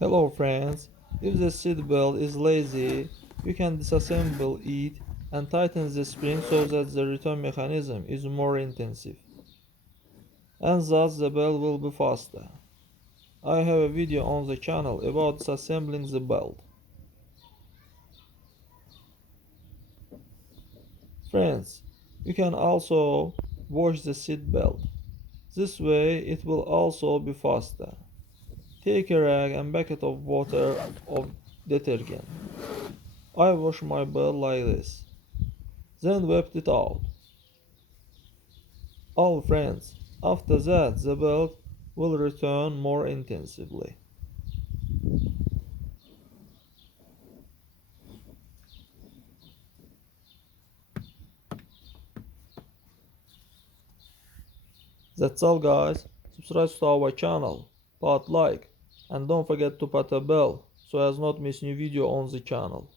Hello friends, if the seat belt is lazy, you can disassemble it and tighten the spring so that the return mechanism is more intensive, and thus the belt will be faster. I have a video on the channel about disassembling the belt. Friends, you can also wash the seat belt. This way it will also be faster. Take a rag and bucket of water of detergent. I wash my belt like this, then wiped it out. All friends, after that the belt will return more intensively. That's all guys, subscribe to our channel, put like, and don't forget to put a bell so as not miss new video on the channel.